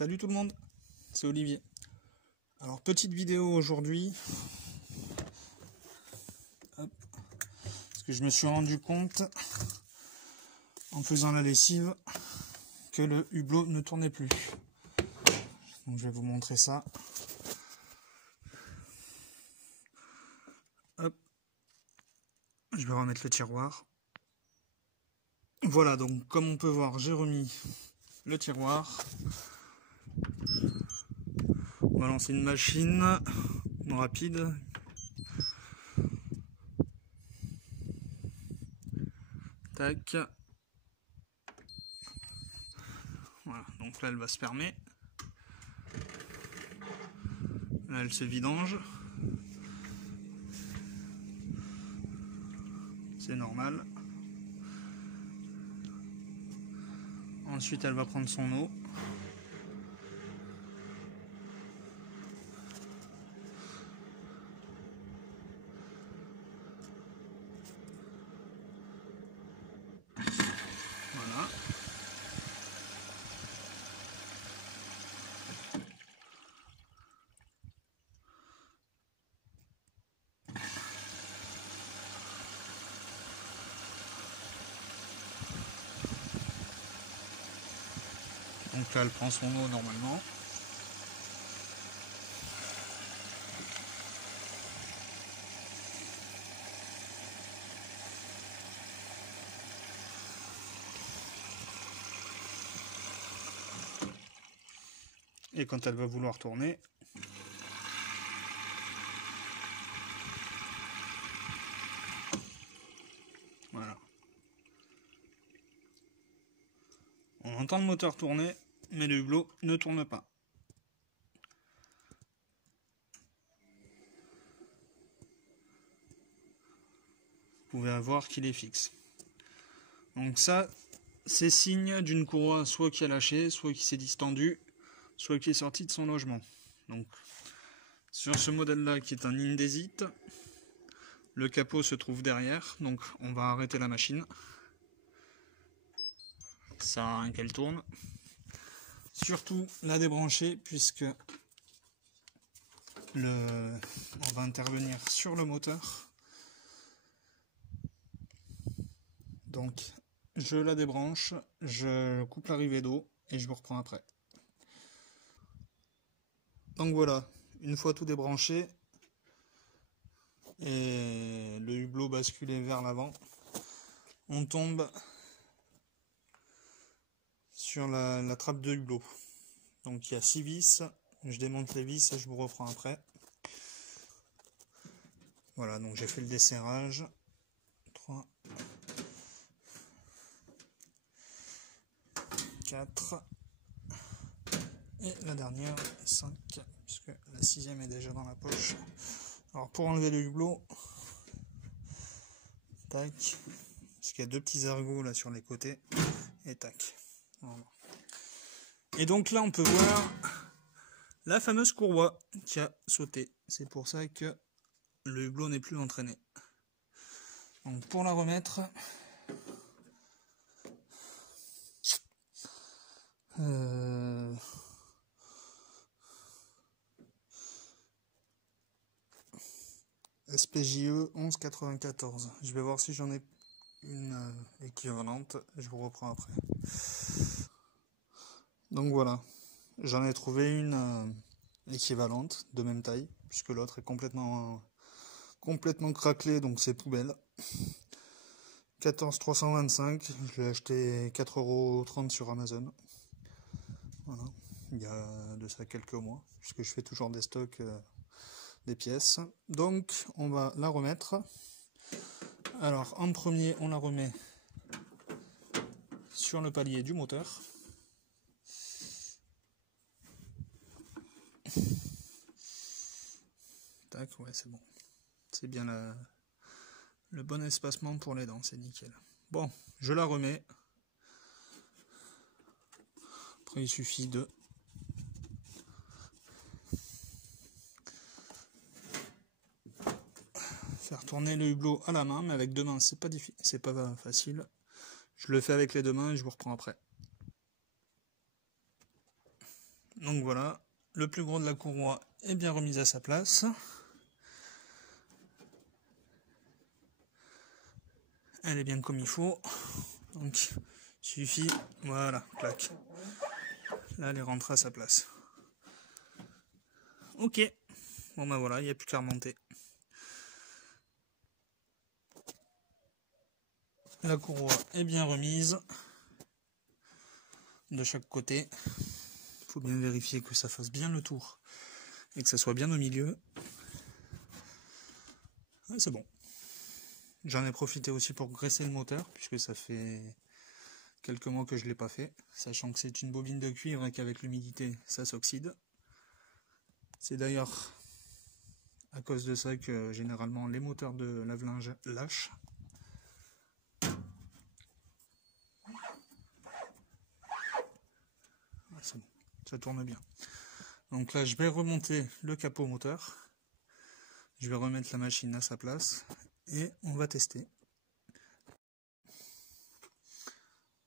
Salut tout le monde, c'est Olivier. Alors petite vidéo aujourd'hui, parce que je me suis rendu compte en faisant la lessive que le hublot ne tournait plus. Donc je vais vous montrer ça. Hop. Je vais remettre le tiroir. Voilà, donc comme on peut voir, j'ai remis le tiroir. On va lancer une machine rapide. Tac. Voilà, donc là elle va se fermer. Là elle se vidange. C'est normal. Ensuite elle va prendre son eau. Voilà. Donc là elle prend son eau normalement. Et quand elle va vouloir tourner, voilà. On entend le moteur tourner, mais le hublot ne tourne pas. Vous pouvez voir qu'il est fixe. Donc ça, c'est signe d'une courroie soit qui a lâché, soit qui s'est distendue, soit qui est sortie de son logement. Donc sur ce modèle-là qui est un Indesit, le capot se trouve derrière, donc on va arrêter la machine. Ça sert à rien qu'elle tourne. Surtout la débrancher puisque on va intervenir sur le moteur. Donc je la débranche, je coupe l'arrivée d'eau et je vous reprends après. Donc voilà, une fois tout débranché et le hublot basculé vers l'avant, on tombe sur la trappe de hublot. Donc il y a 6 vis, je démonte les vis et je vous reprends après. Voilà, donc j'ai fait le desserrage. 3, 4 et la dernière 5, puisque la 6e est déjà dans la poche. Alors pour enlever le hublot, tac, parce qu'il y a 2 petits ergots là sur les côtés, et tac. Voilà. Et donc là on peut voir la fameuse courroie qui a sauté. C'est pour ça que le hublot n'est plus entraîné. Donc pour la remettre, SPJE 1194. Je vais voir si j'en ai une équivalente. Je vous reprends après. Donc voilà, j'en ai trouvé une équivalente de même taille, puisque l'autre est complètement craquelée, donc c'est poubelle. 14325, je l'ai acheté 4,30 € sur Amazon. Voilà, il y a de ça quelques mois, puisque je fais toujours des stocks des pièces. Donc on va la remettre. Alors en premier on la remet sur le palier du moteur. Tac, ouais c'est bon. C'est bien le bon espacement pour les dents, c'est nickel. Bon, je la remets. Après il suffit de faire tourner le hublot à la main, mais avec 2 mains c'est pas facile. Je le fais avec les 2 mains et je vous reprends après. Donc voilà, le plus gros de la courroie est bien remise à sa place. Elle est bien comme il faut. Donc suffit, voilà, clac. Là elle est rentrée à sa place. Ok, bon ben voilà, il n'y a plus qu'à remonter. La courroie est bien remise de chaque côté. Il faut bien vérifier que ça fasse bien le tour et que ça soit bien au milieu. Ouais, c'est bon. J'en ai profité aussi pour graisser le moteur, puisque ça fait quelques mois que je ne l'ai pas fait, sachant que c'est une bobine de cuivre et qu'avec l'humidité ça s'oxyde. C'est d'ailleurs à cause de ça que généralement les moteurs de lave-linge lâchent. Ouais, c'est bon, ça tourne bien. Donc là je vais remonter le capot moteur, je vais remettre la machine à sa place et on va tester.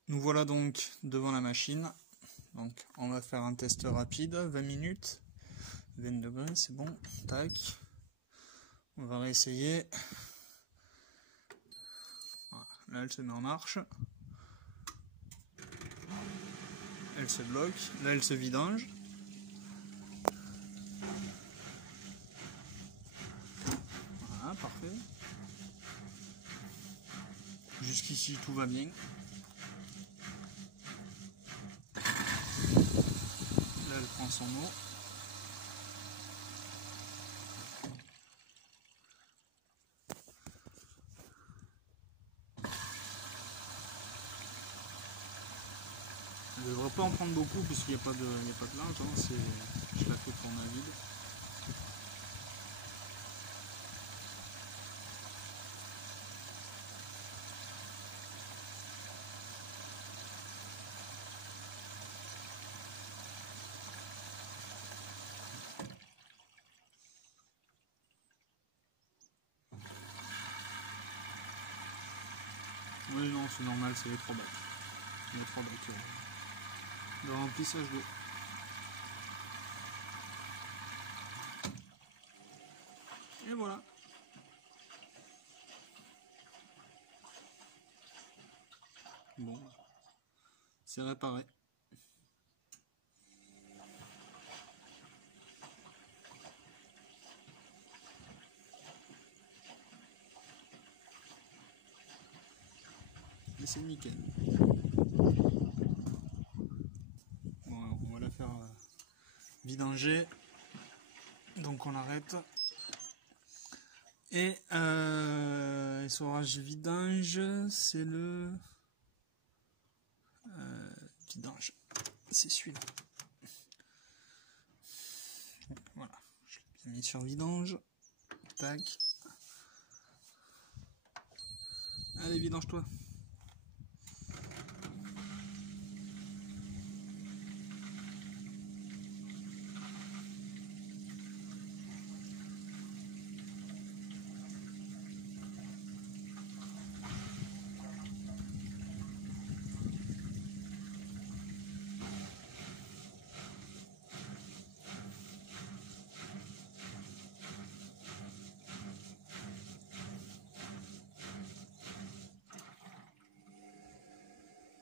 Nous voilà donc devant la machine. Donc on va faire un test rapide, 20 minutes, 20 degrés, c'est bon, tac. On va réessayer. Voilà. Là elle se met en marche. Elle se bloque, là elle se vidange. Voilà, parfait. Jusqu'ici tout va bien. Là elle prend son eau. Elle ne devrait pas en prendre beaucoup puisqu'il n'y a pas de linge, hein. Je la fais tourner à vide. Oui non c'est normal, c'est les 3 bacs. Les 3 bacs de remplissage d'eau. Et voilà. Bon, c'est réparé. Et c'est nickel. Bon, on va la faire vidanger. Donc on arrête. Et essorage vidange, c'est le vidange. C'est celui-là. Voilà, je l'ai bien mis sur vidange. Tac. Allez, vidange-toi.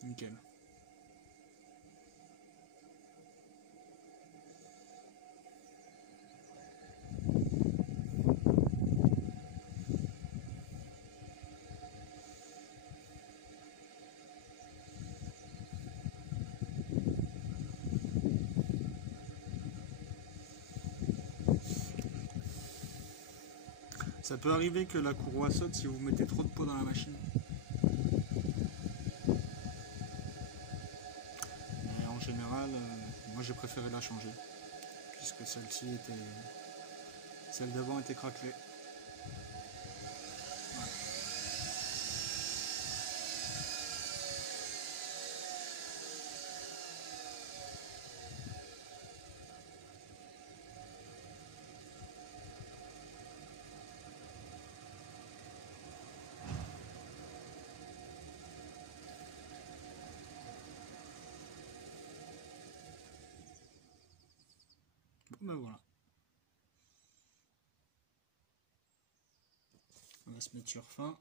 Nickel. Ça peut arriver que la courroie saute si vous mettez trop de peau dans la machine. Et en général, moi j'ai préféré la changer, puisque celle d'avant était craquelée. Ben voilà. On va se mettre sur fin.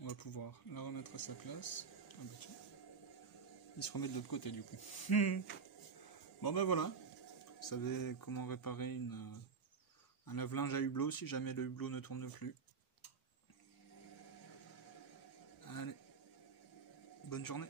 On va pouvoir la remettre à sa place. Ah bah tiens. Il se remet de l'autre côté du coup. Bon ben voilà. Vous savez comment réparer un lave-linge à hublot si jamais le hublot ne tourne plus. Allez. Bonne journée.